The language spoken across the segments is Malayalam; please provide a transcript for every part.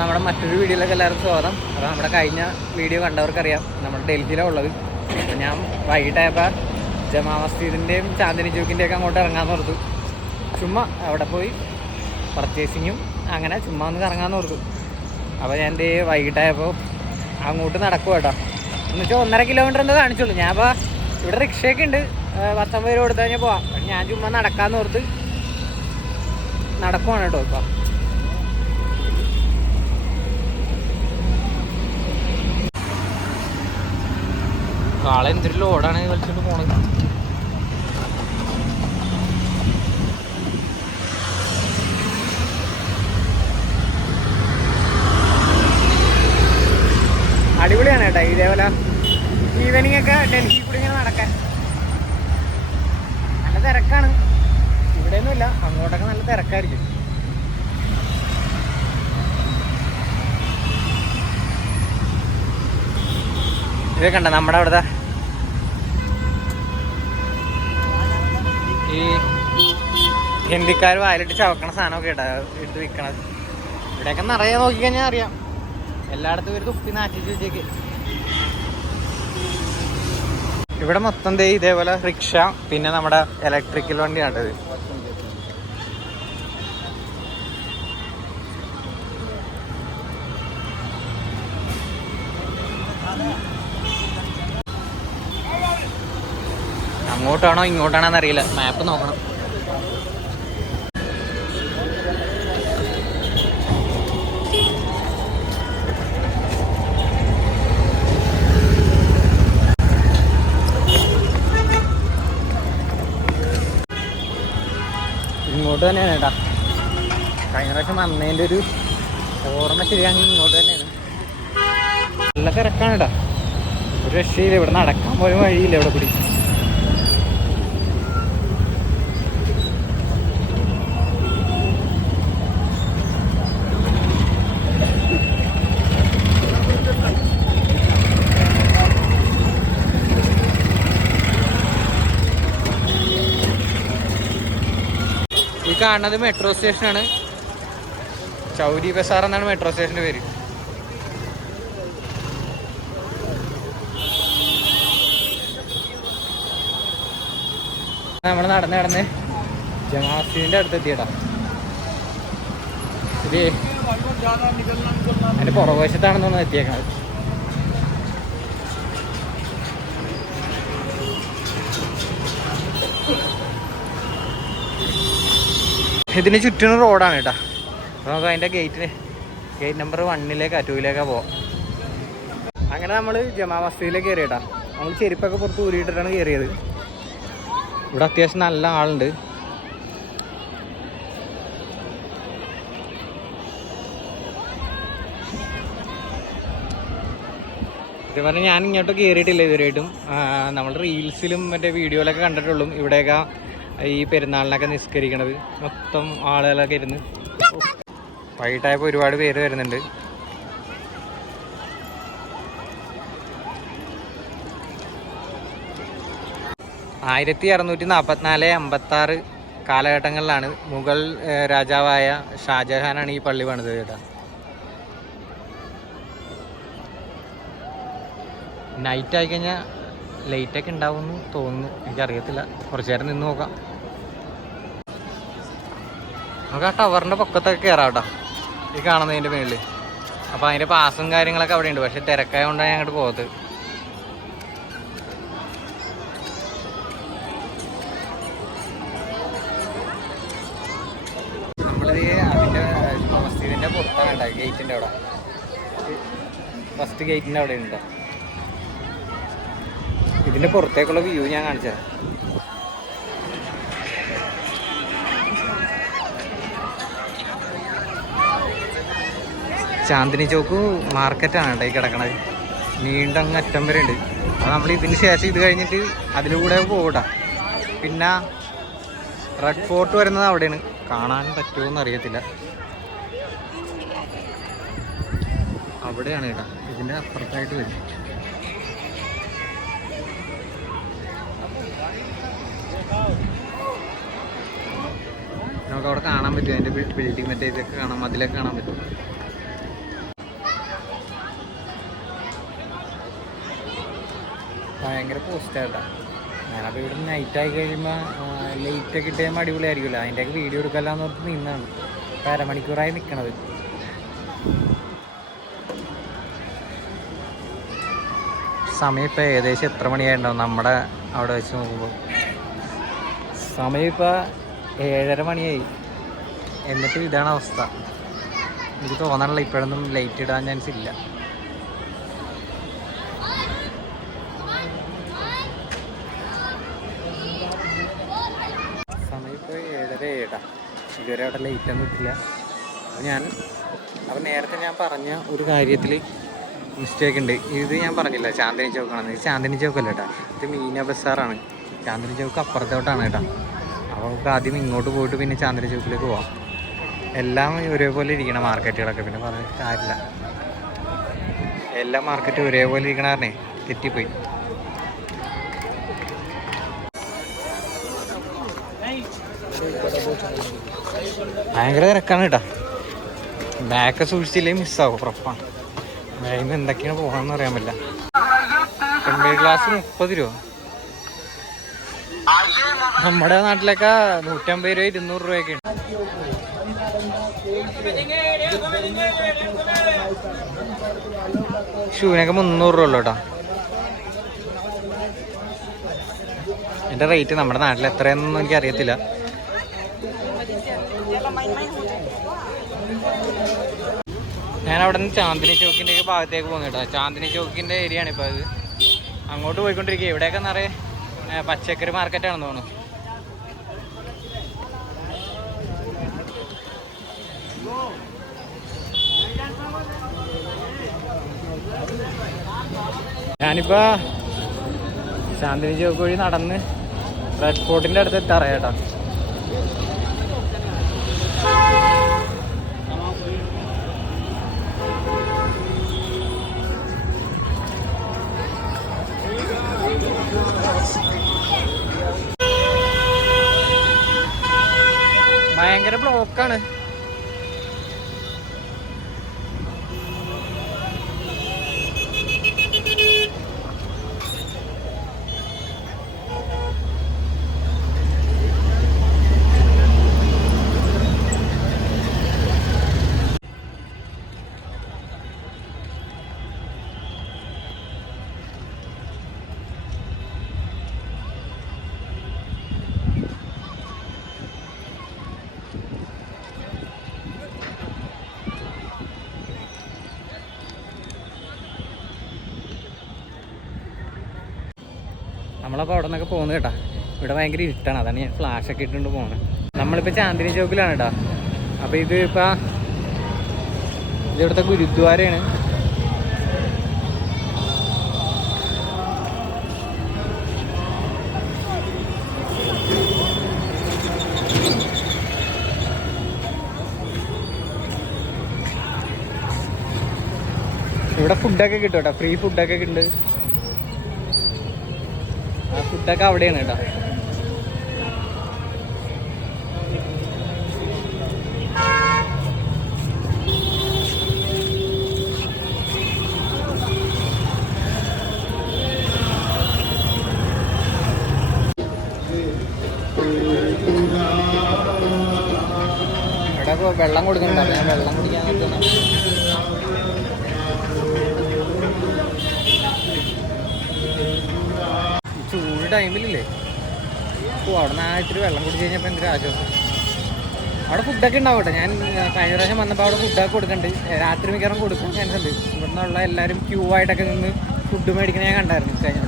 നമ്മുടെ മറ്റൊരു വീഡിയോയിലേക്ക് എല്ലാവർക്കും സ്വാഗതം. അപ്പോൾ നമ്മുടെ കഴിഞ്ഞ വീഡിയോ കണ്ടവർക്കറിയാം. നമ്മൾ ഡൽഹിയിലാണ് ഉള്ളത്. അപ്പോൾ ഞാൻ വൈകിട്ടായപ്പോൾ ജമാ മസ്ജിദിന്റെയും ചാന്ദിനി ചൗക്കിന്റെയൊക്കെ അങ്ങോട്ട് ഇറങ്ങാൻ ഓർത്തു. ചുമ്മാ അവിടെ പോയി പർച്ചേസിങ്ങും അങ്ങനെ ചുമ്മാ ഒന്ന് ഇറങ്ങാൻ ഓർത്തു. അപ്പോൾ ഞാൻ എന്റെ വൈകിട്ടായപ്പോൾ അങ്ങോട്ട് നടക്കും കേട്ടോ എന്ന് വെച്ചാൽ ഒന്നര കിലോമീറ്റർ എന്തോ കാണിച്ചുള്ളൂ. ഞാൻ അപ്പോൾ ഇവിടെ റിക്ഷയൊക്കെ ഉണ്ട്. പത്തൊമ്പത് രൂപ കൊടുത്തു കഴിഞ്ഞാൽ പോവാം. ഞാൻ ചുമ്മാ നടക്കാമെന്ന് ഓർത്ത് നടക്കുവാണ് കേട്ടോ ഇപ്പം. കാളെ എന്തൊരു ലോഡാണ് വലിച്ചോണ്ട് പോണത്. അടിപൊളിയാണ് കേട്ടോ ഇതേപോലെ ഈവനിങ് ഒക്കെ ഡൽഹി കൂടി ഇങ്ങനെ നടക്കാൻ. നല്ല തിരക്കാണ്. ഇവിടെയൊന്നുമില്ല അങ്ങോട്ടൊക്കെ നല്ല തിരക്കായിരിക്കും. ഇതൊക്കെ കണ്ട നമ്മുടെ അവിടുത്തെ ഈ ഹിന്ദിക്കാർ വായിലിട്ട് ചവക്കണ സാധനമൊക്കെ ഇട്ടാ ഇട്ട് വിൽക്കണത് ഇവിടെയൊക്കെ നിറയെ നോക്കിക്കഴിഞ്ഞാൽ അറിയാം. എല്ലായിടത്തും ഒരു തുപ്പി നാറ്റിച്ച് വെച്ചേക്ക്. ഇവിടെ മൊത്തം ദേ ഇതേപോലെ റിക്ഷ പിന്നെ നമ്മുടെ ഇലക്ട്രിക്കൽ വണ്ടിയാണ് ഇത്. അങ്ങോട്ടാണോ ഇങ്ങോട്ടാണോ എന്നറിയില്ല മാപ്പ് നോക്കണം. ഇങ്ങോട്ട് തന്നെയാണ് കേട്ടാ കഴിഞ്ഞ പ്രാവശ്യം വന്നതിന്റെ ഒരു ഓർമ്മ ശരിയാണെങ്കിൽ ഇങ്ങോട്ട് തന്നെയാണ്. നല്ല തിരക്കാണ് കേട്ടാ ഒരു രക്ഷയില്ല. ഇവിടെ നടക്കാൻ പോലും വഴിയില്ല. ഇവിടെ കൂടി കാണുന്നത് മെട്രോ സ്റ്റേഷനാണ് ചൗരി ബസാർ എന്നാണ് മെട്രോ സ്റ്റേഷന്റെ പേര്. നമ്മൾ നടന്ന് നടന്ന് ജമാസിന്റെ അടുത്ത് എത്തിയടാ ഇത് അതിന്റെ പുറകുവശത്താണെന്ന് തോന്നുന്നു എത്തിയേക്കണത്. ഇതിന് ചുറ്റിനും റോഡാണ് കേട്ടോ. അപ്പോൾ നമുക്ക് അതിന്റെ ഗേറ്റിന് ഗേറ്റ് നമ്പർ വണ്ണിലേക്കാണ് ടൂയിലേക്കാ പോവാം. അങ്ങനെ നമ്മൾ ജമാ മസ്ജിദിലേക്ക് കയറി കേട്ടോ. നമ്മൾ ചെരുപ്പൊക്കെ പുറത്ത് ഊരിയിട്ടിട്ടാണ് കയറിയത്. ഇവിടെ അത്യാവശ്യം നല്ല ആളുണ്ട്. സത്യം പറഞ്ഞാൽ ഞാൻ ഇങ്ങോട്ട് കയറിയിട്ടില്ല ഇതുവരെയായിട്ടും. നമ്മൾ റീൽസിലും മറ്റേ വീഡിയോയിലൊക്കെ കണ്ടിട്ടുള്ളൂ. ഇവിടെയൊക്കെ ഈ പെരുന്നാളിനൊക്കെ നിസ്കരിക്കണത്. മൊത്തം ആളുകളൊക്കെ ഇരുന്ന്. വൈകിട്ടായപ്പോൾ ഒരുപാട് പേര് വരുന്നുണ്ട്. ആയിരത്തി അറുന്നൂറ്റി നാൽപ്പത്തിനാല് അമ്പത്തി ആറ് കാലഘട്ടങ്ങളിലാണ് മുഗൾ രാജാവായ ഷാജഹാനാണ് ഈ പള്ളി പണിത് കേട്ടോ. നൈറ്റ് ആയിക്കഴിഞ്ഞാൽ ലൈറ്റൊക്കെ ഉണ്ടാവുമെന്ന് തോന്നുന്നു. എനിക്കറിയത്തില്ല. കുറച്ചു നേരം നിന്ന് നോക്കാം. നമുക്ക് ആ ടവറിന്റെ പൊക്കത്തൊക്കെ കയറാം കേട്ടോ. ഈ കാണുന്നതിന്റെ മേളിൽ അപ്പോൾ അതിന്റെ പാസും കാര്യങ്ങളൊക്കെ അവിടെ ഉണ്ട് പക്ഷെ തിരക്കായതുകൊണ്ടാണ് ഞാൻ അങ്ങോട്ട് പോകത്ത്. പുറത്താണ് അവിടെ. ഫസ്റ്റ് ഗേറ്റിന്റെ അവിടെ ഉണ്ടോ ഇതിന്റെ പുറത്തേക്കുള്ള വ്യൂ ഞാൻ കാണിച്ചത് ചാന്ദിനി ചോക്ക് മാർക്കറ്റാണ് കേട്ടോ ഈ കിടക്കണത്. നീണ്ടങ്ങ് അറ്റം വരെ ഉണ്ട്. അപ്പോൾ നമ്മൾ ഇതിന് ശേഷം ഇത് കഴിഞ്ഞിട്ട് അതിലൂടെ പോകട്ടെ പിന്നെ റെഡ് ഫോർട്ട് വരുന്നത് അവിടെയാണ്. കാണാൻ പറ്റുമോ എന്നറിയത്തില്ല അവിടെയാണ് കേട്ടോ. ഇതിന്റെ അപ്പുറത്തായിട്ട് വരും. നമുക്ക് അവിടെ കാണാൻ പറ്റും. അതിന്റെ ബിൽഡിംഗ് മറ്റേ ഇതൊക്കെ കാണാം. അതിലൊക്കെ കാണാൻ പറ്റും. ഭയങ്കര പോസ്റ്റായിട്ടാ ഞാനപ്പോൾ ഇവിടെ നൈറ്റ് ആയി കഴിയുമ്പോൾ ലേറ്റ് ഒക്കെ ഇട്ട് കഴിയുമ്പോൾ അടിപൊളിയായിരിക്കുമല്ലോ. അതിന്റെയൊക്കെ വീഡിയോ എടുക്കലാന്ന് ഓർത്ത് നിന്നാണ്. ഇപ്പം അരമണിക്കൂറായി നിൽക്കണത് സമയം ഇപ്പോൾ ഏകദേശം എത്ര മണിയായിട്ടുണ്ടാവും നമ്മുടെ അവിടെ വെച്ച് നോക്കുമ്പോൾ സമയം ഇപ്പോൾ ഏഴര മണിയായി. എന്നിട്ട് ഇതാണ് അവസ്ഥ. എനിക്ക് തോന്നാനുള്ള ഇപ്പോഴൊന്നും ലൈറ്റ് ഇടാൻ ചാൻസ് ഇല്ല സമയം ഇപ്പോൾ ഏഴര ഏഴാ ഇതുവരെ അവിടെ ലൈറ്റ് ഒന്നും ഇട്ടില്ല അപ്പോൾ ഞാൻ അപ്പോൾ നേരത്തെ ഞാൻ പറഞ്ഞ ഒരു കാര്യത്തിൽ മിസ്റ്റേക്ക് ഉണ്ട്. ഇത് ഞാൻ പറഞ്ഞില്ല ചാന്ദിനി ചൗക്കാണെന്ന് ചാന്ദിനി ചൗക്കല്ല കേട്ടോ. ഇത് മീന ബസാറാണ് ചാന്ദിനി ചൗക്ക് അപ്പുറത്തോട്ടാണ് കേട്ടോ. അപ്പോൾ നമുക്ക് ആദ്യം ഇങ്ങോട്ട് പോയിട്ട് പിന്നെ ചാന്ദിനി ചൗക്കിലേക്ക് പോവാം. എല്ലാം ഒരേപോലെ ഇരിക്കണം മാർക്കറ്റുകളൊക്കെ പിന്നെ പറഞ്ഞിട്ട് കാര്യമില്ല. എല്ലാ മാർക്കറ്റും ഒരേപോലെ ഇരിക്കണ കാരണേ തെറ്റിപ്പോയി. ഭയങ്കര തിരക്കാണ് കേട്ടോ. ബാക്ക് സൂക്ഷിച്ചില്ലേ മിസ്സാവും ഉറപ്പാണ്. ബാഗിൽ എന്തൊക്കെയാണ് പോകണമെന്ന് അറിയാൻ പറ്റില്ല. കമ്പ്യൂട്ടർ ഗ്ലാസ് മുപ്പത് രൂപ. നമ്മുടെ നാട്ടിലൊക്കെ നൂറ്റമ്പത് രൂപ ഇരുന്നൂറ് രൂപയൊക്കെ ഉണ്ട്. ഷൂവിനൊക്കെ മുന്നൂറ് രൂപ ഉള്ളൂ കേട്ടോ. എന്റെ റേറ്റ് നമ്മുടെ നാട്ടിൽ എത്രയെന്നൊന്നും എനിക്ക് അറിയത്തില്ല ഞാൻ അവിടെ നിന്ന് ചാന്ദിനി ചോക്കിന്റെ ഒക്കെ ഭാഗത്തേക്ക് പോകുന്നു കേട്ടോ. ചാന്ദിനി ചോക്കിന്റെ ഏരിയ ആണ് ഇപ്പോൾ അത്. അങ്ങോട്ട് പോയിക്കൊണ്ടിരിക്കുക. ഇവിടെയൊക്കെ നിറയെ പച്ചക്കറി മാർക്കറ്റാണെന്ന് തോന്നുന്നു. ഞാനിപ്പോൾ ചാന്ദിനി ചോക്ക് വഴി നടന്ന് റെഡ് ഫോർട്ടിന്റെ അടുത്ത് എത്താറേ കേട്ടോ. ഭയങ്കര നമ്മളപ്പോൾ അവിടെ നിന്നൊക്കെ പോകുന്നത് കേട്ടാ. ഇവിടെ ഭയങ്കര ഇരുട്ടാണ്. അതാണ് ഞാൻ ഫ്ലാഷ് ഒക്കെ ഇട്ടുകൊണ്ട് പോകുന്നത് നമ്മളിപ്പോൾ ചാന്ദിനി ചോക്കിലാണ് കേട്ടോ. അപ്പോൾ ഇത് ഇപ്പം ഇതിവിടുത്തെ ഗുരുദ്വാരയാണ്. ഇവിടെ ഫുഡൊക്കെ കിട്ടും കേട്ടോ. ഫ്രീ ഫുഡൊക്കെ ഉണ്ട് ഫുഡൊക്കെ അവിടെയാണ് കേട്ടോ. വെള്ളം കൊടുക്കുന്നുണ്ടോ. ഞാൻ വെള്ളം ടൈമിലില്ലേ? അപ്പോൾ അവിടെ നിന്ന് ആ ഇത്തിരി വെള്ളം കുടിച്ച് കഴിഞ്ഞപ്പോൾ എന്തൊരു ആശ്വാസം അവിടെ ഫുഡൊക്കെ ഉണ്ടാവട്ടെ. ഞാൻ കഴിഞ്ഞ പ്രാവശ്യം വന്നപ്പോൾ അവിടെ ഫുഡൊക്കെ കൊടുക്കുന്നുണ്ട് രാത്രി മിക്കവാറും കൊടുക്കും. ചാൻസ് ഉണ്ട് ഇവിടെ നിന്നുള്ള എല്ലാവരും ക്യൂ ആയിട്ടൊക്കെ നിന്ന് ഫുഡ് മേടിക്കണ ഞാൻ കണ്ടായിരുന്നു. കഴിഞ്ഞ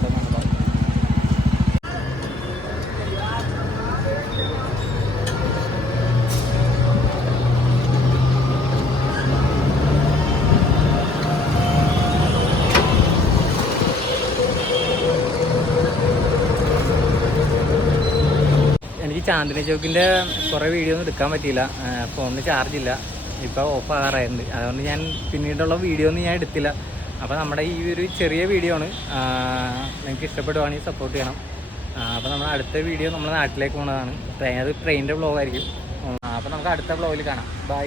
ചാന്ദിനി ചോക്കിന്റെ കുറേ വീഡിയോ ഒന്നും എടുക്കാൻ പറ്റിയില്ല. ഫോണിന് ചാർജ് ഇല്ല. ഇപ്പോൾ ഓഫ് ആകാറായിട്ടുണ്ട്. അതുകൊണ്ട് ഞാൻ പിന്നീടുള്ള വീഡിയോ ഒന്നും ഞാൻ എടുത്തില്ല. അപ്പോൾ നമ്മുടെ ഈ ഒരു ചെറിയ വീഡിയോ ആണ്. നിങ്ങൾക്ക് ഇഷ്ടപ്പെടുവാണെങ്കിൽ സപ്പോർട്ട് ചെയ്യണം. അപ്പോൾ നമ്മൾ അടുത്ത വീഡിയോ നമ്മുടെ നാട്ടിലേക്ക് പോകുന്നതാണ് ട്രെയിൻ അത് ട്രെയിനിന്റെ ബ്ലോഗായിരിക്കും അപ്പോൾ നമുക്ക് അടുത്ത ബ്ലോഗിൽ കാണാം. ബൈ